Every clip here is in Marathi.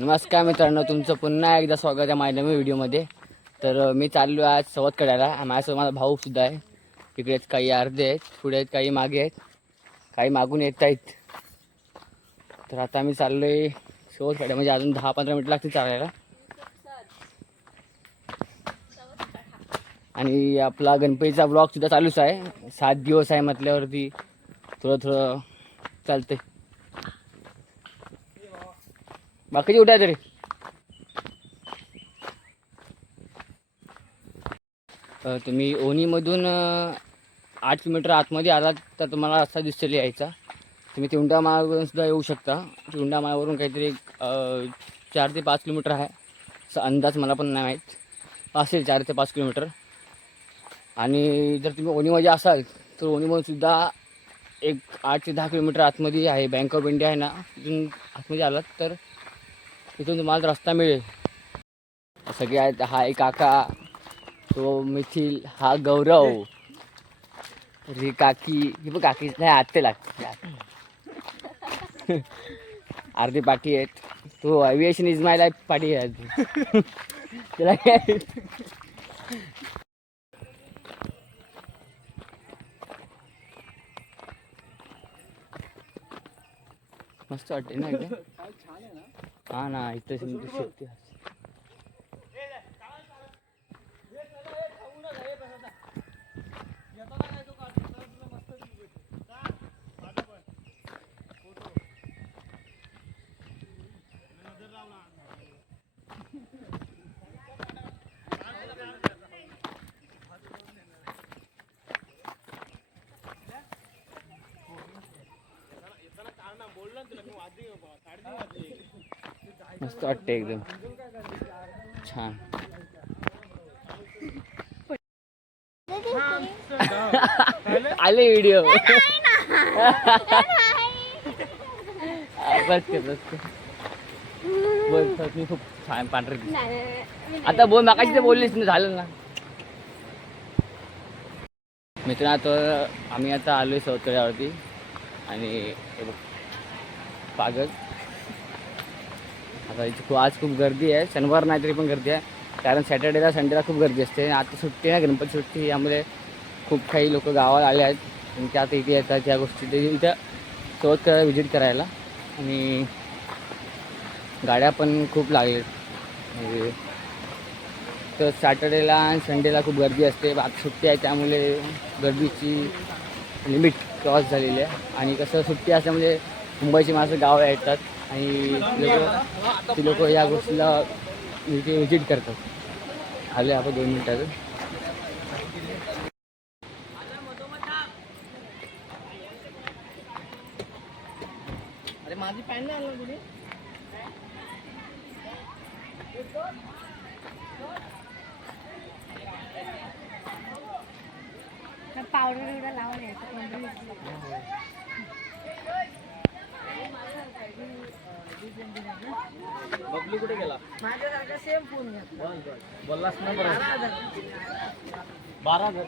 नमस्कार मित्रांनो, तुमचं पुन्हा एकदा स्वागत आहे माझ्या नवीन व्हिडिओमध्ये. तर मी चाललो आज सवत कडायला. माझ्यासोबत माझा भाऊ सुद्धा आहे. तिकडेच काही अर्धे आहेत, पुढे आहेत, काही मागे आहेत, काही मागून येत आहेत. तर आता मी चाललो आहे सवत कड्या, म्हणजे अजून 10-15 मिनिट लागतील चालायला. आणि आपला गणपतीचा ब्लॉग सुद्धा चालूच आहे. 7 दिवस आहे म्हटल्यावरती थोडं चालतंय. बाकीचे उठा तरी. तुम्ही ओणीमधून 8 किलोमीटर आतमध्ये आलात तर तुम्हाला रस्ता दिसेल यायचा. तुम्ही तिवंडा माळावरून सुद्धा येऊ शकता. तिवंडा माळावरून काहीतरी 4 ते 5 किलोमीटर आहे असा अंदाज, मला पण नाही माहीत, असेल 4 ते 5 किलोमीटर. आणि जर तुम्ही ओणीमध्ये असाल तर ओणीमधून सुद्धा एक 8 ते 10 किलोमीटर आतमध्ये आहे बँक ऑफ इंडिया आहे ना, तिथून आतमध्ये आलात तर तिथून तुम्हाला रस्ता मिळेल. सगळे आहेत. हा एक काका, तो मिथिल, हा गौरव, ही काकी, ही पण काकी नाही, आत्ते लागते. अर्धी पाठी आहेत. तो अविएशन इज माय लाईफ पाठी आहे. त्याला काय मस्त वाटते ना एकदम. हा ना, इथं शेती. मस्त वाटते एकदम छान. आले व्हिडिओ. बस मी खूप छान पांढरे दिसते. आता बोल, मागाशी तर बोललीस ना, झालं ना. मित्रांनो, तर आम्ही आता आलो आहे सौतळ्यावरती आणि पागल. आता इथे आज खूप गर्दी आहे. शनिवार नाही तरी पण गर्दी आहे, कारण सॅटर्डेला संडेला खूप गर्दी असते. आता सुट्टी आहे, गणपती सुट्टी, यामुळे खूप काही लोक गावाला आले आहेत आणि त्या आता इथे येतात त्या गोष्टी इथं सवत विजिट करायला. आणि गाड्या पण खूप लागलेत. म्हणजे तर सॅटर्डेला आणि संडेला खूप गर्दी असते. आता सुट्टी आहे त्यामुळे गर्दीची लिमिट क्रॉस झालेली आहे. आणि कसं सुट्टी असल्यामुळे मुंबईची माणसं गावाला येतात आणि ती लोक या गोष्टीला इथे विजिट करतात. आले आपण 2 मिनिटात. अरे माझी पॅन नाही आला कुठे. पावडर वगैरे लावून यायचं. बबली कुठे गेला? माझ्यासारखा सेम फोन घ्या. बोललास ना बरं. 12,000.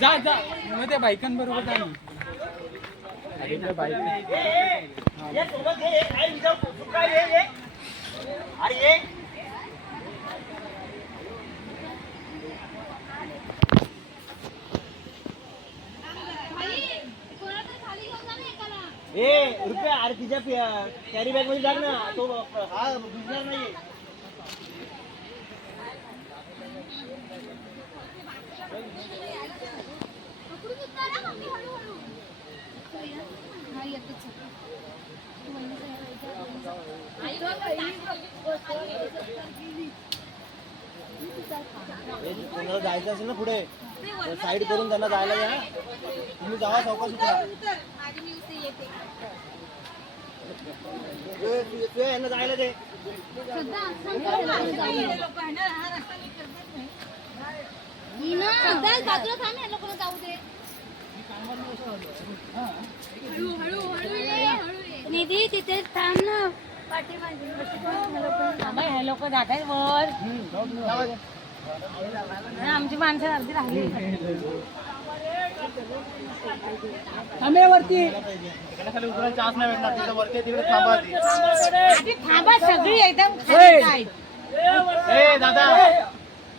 जा जा मग त्या बायकांबरोबर जा ना. रुपया अरे तिच्या कॅरी बॅग मध्ये टाक ना, तो हा भिजणार नाही. कोणाला जायचं असेल ना पुढे, साईड करून त्यांना जायला द्या. तुम्ही जावा सावकाश. यांना जायला दे. निधी तिथे थांब ना. हे लोक जात आहेत वर. आमची माणसं अर्धी राहिली. थांब्यावरती तिकडे खाली उतरायला चान्स नाही भेटणार, तिकडे वरती आहे, तिकडे थांबा आधी. आधी थांबा, सगळी एकदम खाली आहेत. ए दादा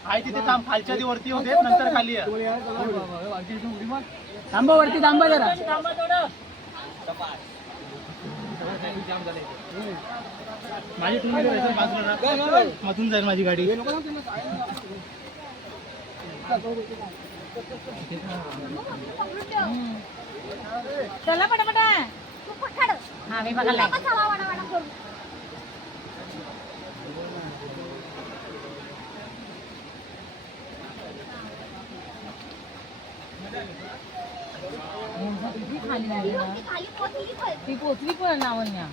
आहे तिथे थांब, खालच्या आधी वरती होते नंतर खाली या. थांबा वरती, थांबा जरा. माझी टू व्हीलर बाजूला मधून जाईल माझी गाडी. चला पटापटा. हा मी बघायला ती पोचली पण लावण्या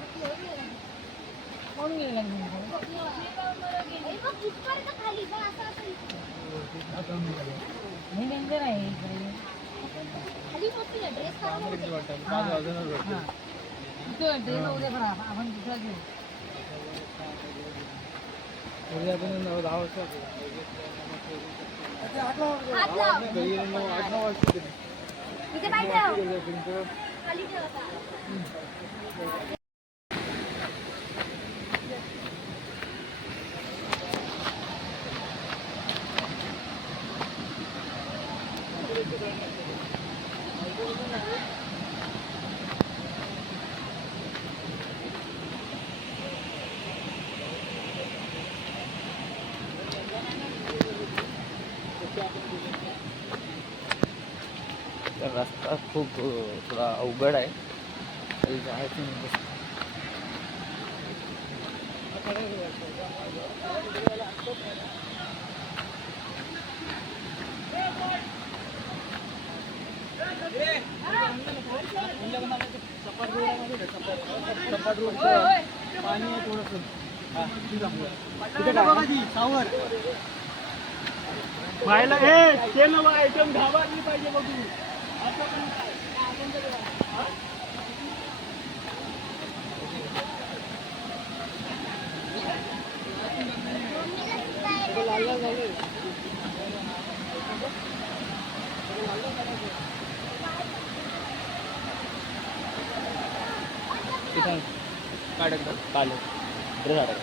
कोण गेलं डेंजर आहे इकडे. ड्रेस होऊ दे बरं, आपण दुसरा घेऊ. इथे पाय ठेव. खाली ठेव आता. तर रस्ता खूप थोडा अवघड आहे, काही जायचं नाही. व्हायला ए ते नवा आयटम घाबरली पाहिजे बघू. काढ ड्रेस अडक.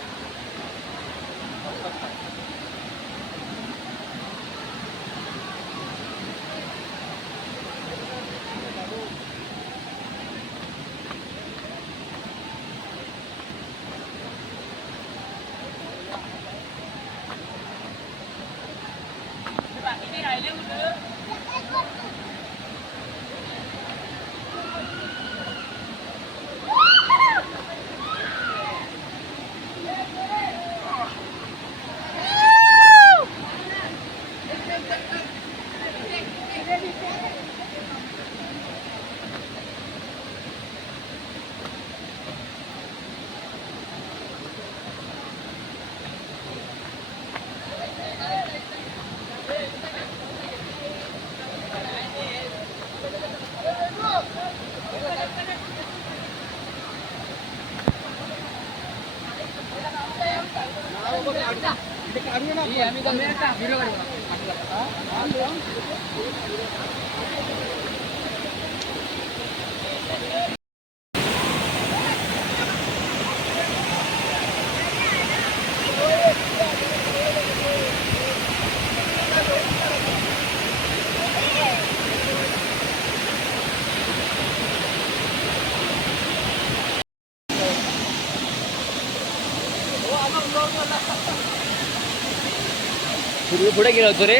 पुढे गेलो होतो रे.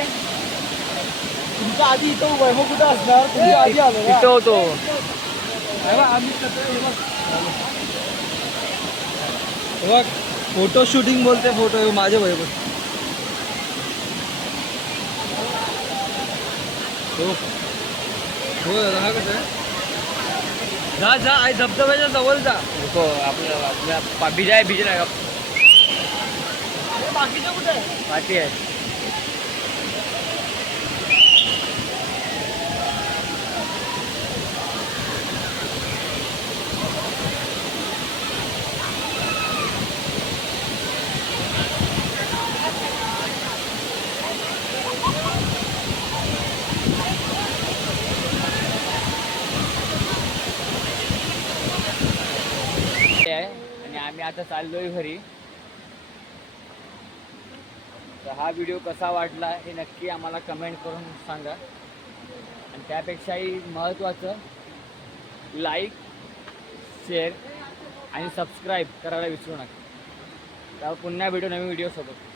तुमच्या आधी इथं उभं आहे, मग कुठं असणार? तुम्ही आधी आलो ना. तिथं होतो. बघ फोटो शूटिंग बोलते, फोटो माझे भाई बघ. हो हा कसं आहे, जा जा आई धबधब्याच्या जवळ जा. आपल्या बिजा नाही का बाकीचं कुठं आहे? बाकी आहे. आम्ही आता चाललोय घरी. तर हा व्हिडिओ कसा वाटला हे नक्की आम्हाला कमेंट करून सांगा. आणि त्यापेक्षाही महत्त्वाचं लाईक, शेअर आणि सबस्क्राईब करायला विसरू नका. तर पुन्हा भेटू नवीन व्हिडिओसोबत.